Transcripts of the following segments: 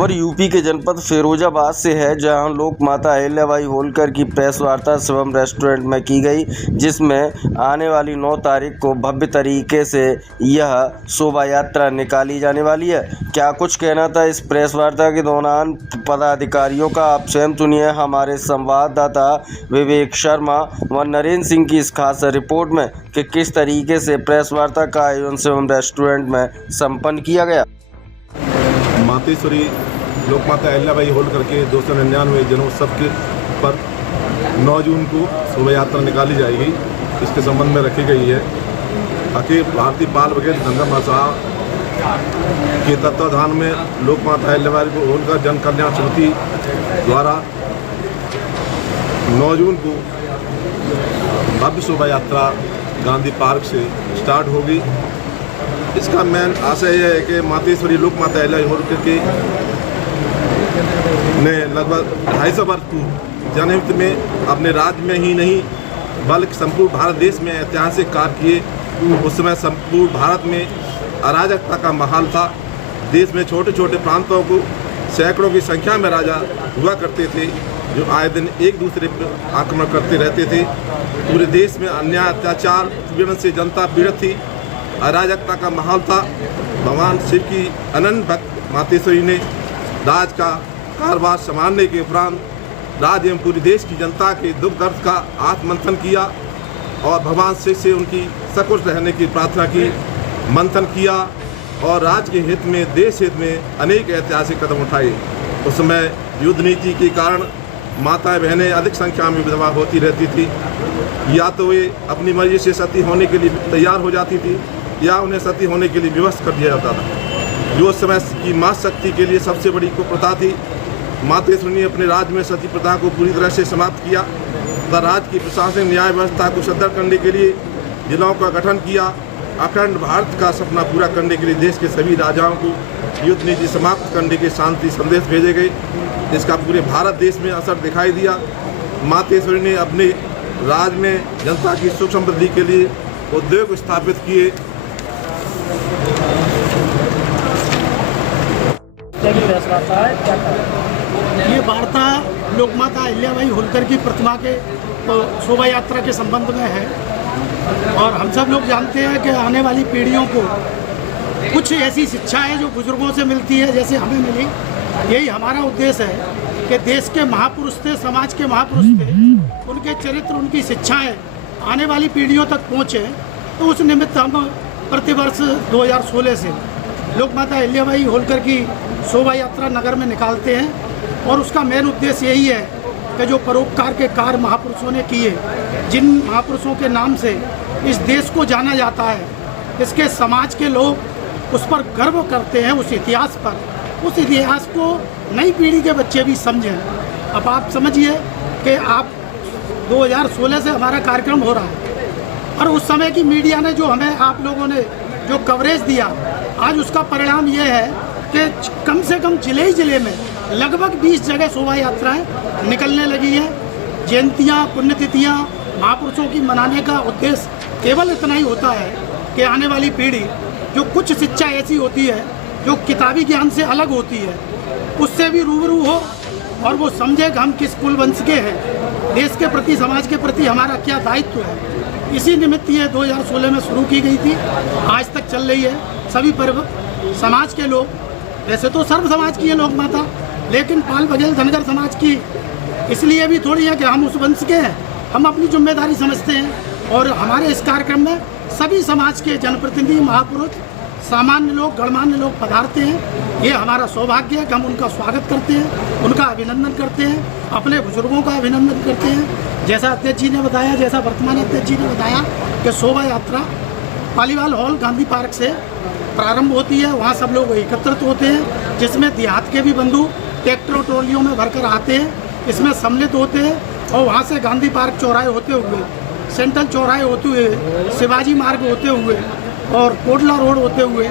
और यूपी के जनपद फिरोजाबाद से है, जहां लोक माता अहिल्याबाई होलकर की प्रेस वार्ता शिवम रेस्टोरेंट में की गई, जिसमें आने वाली 9 तारीख को भव्य तरीके से यह शोभा यात्रा निकाली जाने वाली है। क्या कुछ कहना था इस प्रेस वार्ता के दौरान पदाधिकारियों का, आप स्वयं सुनिए हमारे संवाददाता विवेक शर्मा व नरेंद्र सिंह की इस खास रिपोर्ट में कि किस तरीके से प्रेस वार्ता का आयोजन शिवम रेस्टोरेंट में संपन्न किया गया। मातेश्वरी लोकमाता अहिल्याबाई होलकर के 299 जन्मोत्सव के पर 9 जून को शोभा यात्रा निकाली जाएगी। इसके संबंध में रखी गई है अखिल भारतीय बाल वकील संगम साहब के तत्वाधान में लोकमाता अहिल्याबाई होलकर जन कल्याण समिति द्वारा 9 जून को भव्य शोभा यात्रा गांधी पार्क से स्टार्ट होगी। इसका मेन आशय यह है कि मातेश्वरी लोकमाता अहिल्याबाई होलकर के ने लगभग 250 वर्ष पूर्व जनहित में अपने राज्य में ही नहीं बल्कि संपूर्ण भारत देश में ऐतिहासिक कार्य किए। उस समय संपूर्ण भारत में अराजकता का माहौल था। देश में छोटे छोटे प्रांतों को सैकड़ों की संख्या में राजा हुआ करते थे, जो आए दिन एक दूसरे पर आक्रमण करते रहते थे। पूरे देश में अन्याय अत्याचार पीड़न से जनता पीड़ित थी, अराजकता का माहौल था। भगवान शिव की अनंत भक्त मातेश्वरी ने राज का कारोबार संभालने के उपरांत राज्य एवं पूरे देश की जनता के दुख दर्द का आत्ममंथन किया और भगवान शिव से उनकी सकुश रहने की प्रार्थना की, मंथन किया और राज्य के हित में, देश हित में अनेक ऐतिहासिक कदम उठाए। उस समय युद्ध नीति के कारण माताएं बहनें अधिक संख्या में विधवा होती रहती थी, या तो वे अपनी मर्जी से सती होने के लिए तैयार हो जाती थी या उन्हें सती होने के लिए विवश कर दिया जाता था, जो उस समय की मात शक्ति के लिए सबसे बड़ी कुप्रथा थी। मातेश्वरी ने अपने राज्य में सती प्रथा को पूरी तरह से समाप्त किया तथा राज्य की प्रशासनिक न्याय व्यवस्था को सुदृढ़ करने के लिए जिलों का गठन किया। अखंड भारत का सपना पूरा करने के लिए देश के सभी राजाओं को युद्ध नीति समाप्त करने के शांति संदेश भेजे गए। इसका पूरे भारत देश में असर दिखाई दिया। मातेश्वरी ने अपने राज्य में जनता की सुख समृद्धि के लिए उद्योग स्थापित किए। ये वार्ता लोकमाता अहिल्याबाई होलकर की प्रतिमा के शोभा यात्रा के संबंध में है और हम सब लोग जानते हैं कि आने वाली पीढ़ियों को कुछ ऐसी शिक्षाएं जो बुजुर्गों से मिलती है, जैसे हमें मिली। यही हमारा उद्देश्य है कि देश के महापुरुष थे, समाज के महापुरुष थे, उनके चरित्र, उनकी शिक्षाएं आने वाली पीढ़ियों तक पहुँचे। तो उस निमित्त हम प्रतिवर्ष 2016 से लोकमाता अहिल्याबाई होलकर की शोभा यात्रा नगर में निकालते हैं और उसका मेन उद्देश्य यही है कि जो परोपकार के कार्य महापुरुषों ने किए, जिन महापुरुषों के नाम से इस देश को जाना जाता है, इसके समाज के लोग उस पर गर्व करते हैं, उस इतिहास पर, उस इतिहास को नई पीढ़ी के बच्चे भी समझें। अब आप समझिए कि आप 2016 से हमारा कार्यक्रम हो रहा है और उस समय की मीडिया ने जो हमें, आप लोगों ने जो कवरेज दिया, आज उसका परिणाम ये है कि कम से कम जिले ही जिले में लगभग 20 जगह शोभा यात्राएं निकलने लगी हैं। जयंतियाँ, पुण्यतिथियाँ महापुरुषों की मनाने का उद्देश्य केवल इतना ही होता है कि आने वाली पीढ़ी जो कुछ शिक्षा ऐसी होती है जो किताबी ज्ञान से अलग होती है, उससे भी रूबरू हो और वो समझे कि हम किस कुल वंश के हैं, देश के प्रति, समाज के प्रति हमारा क्या दायित्व है। इसी निमित्त ये 2016 में शुरू की गई थी, आज तक चल रही है। सभी पर्व समाज के लोग, वैसे तो सर्व समाज की है लोक माता, लेकिन पाल बघेल धनगर समाज की इसलिए भी थोड़ी है कि हम उस वंश के हैं, हम अपनी जिम्मेदारी समझते हैं। और हमारे इस कार्यक्रम में सभी समाज के जनप्रतिनिधि, महापुरुष, सामान्य लोग, गणमान्य लोग पधारते हैं। ये हमारा सौभाग्य है कि हम उनका स्वागत करते हैं, उनका अभिनंदन करते हैं, अपने बुजुर्गों का अभिनंदन करते हैं। जैसा अध्यक्ष जी ने बताया, जैसा वर्तमान अध्यक्ष जी ने बताया कि शोभा यात्रा पालीवाल हॉल गांधी पार्क से प्रारंभ होती है। वहाँ सब लोग एकत्रित होते हैं, जिसमें देहात के भी बंधु ट्रैक्टर ट्रॉलियों में भरकर आते हैं, इसमें सम्मिलित होते हैं और वहाँ से गांधी पार्क चौराहे होते हुए, सेंट्रल चौराहे होते हुए, शिवाजी मार्ग होते हुए और कोटला रोड होते हुए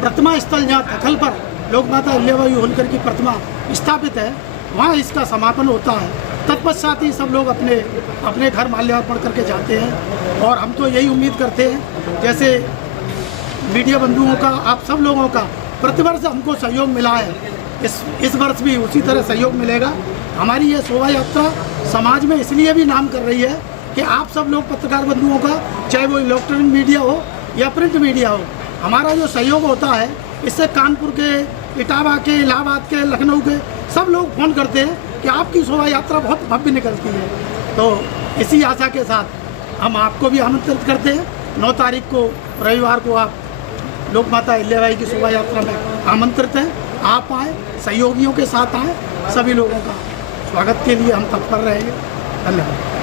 प्रतिमा स्थल, जहाँ दखल पर लोकमाता अहिल्याबाई होलकर की प्रतिमा स्थापित है, वहाँ इसका समापन होता है। तत्पश्चात ही सब लोग अपने अपने घर माल्यार्पण करके जाते हैं। और हम तो यही उम्मीद करते हैं, जैसे मीडिया बंधुओं का, आप सब लोगों का प्रतिवर्ष हमको सहयोग मिला है, इस वर्ष भी उसी तरह सहयोग मिलेगा। हमारी ये शोभा यात्रा समाज में इसलिए भी नाम कर रही है कि आप सब लोग पत्रकार बंधुओं का, चाहे वो इलेक्ट्रॉनिक मीडिया हो या प्रिंट मीडिया हो, हमारा जो सहयोग होता है इससे कानपुर के, इटावा के, इलाहाबाद के, लखनऊ के सब लोग फ़ोन करते हैं कि आपकी शोभा यात्रा बहुत भव्य निकलती है। तो इसी आशा के साथ हम आपको भी आमंत्रित करते हैं। 9 तारीख को रविवार को आप लोक माता अहिल्याबाई की शोभा यात्रा में आमंत्रित हैं। आप आए, सहयोगियों के साथ आए, सभी लोगों का स्वागत के लिए हम तत्पर रहेंगे। धन्यवाद।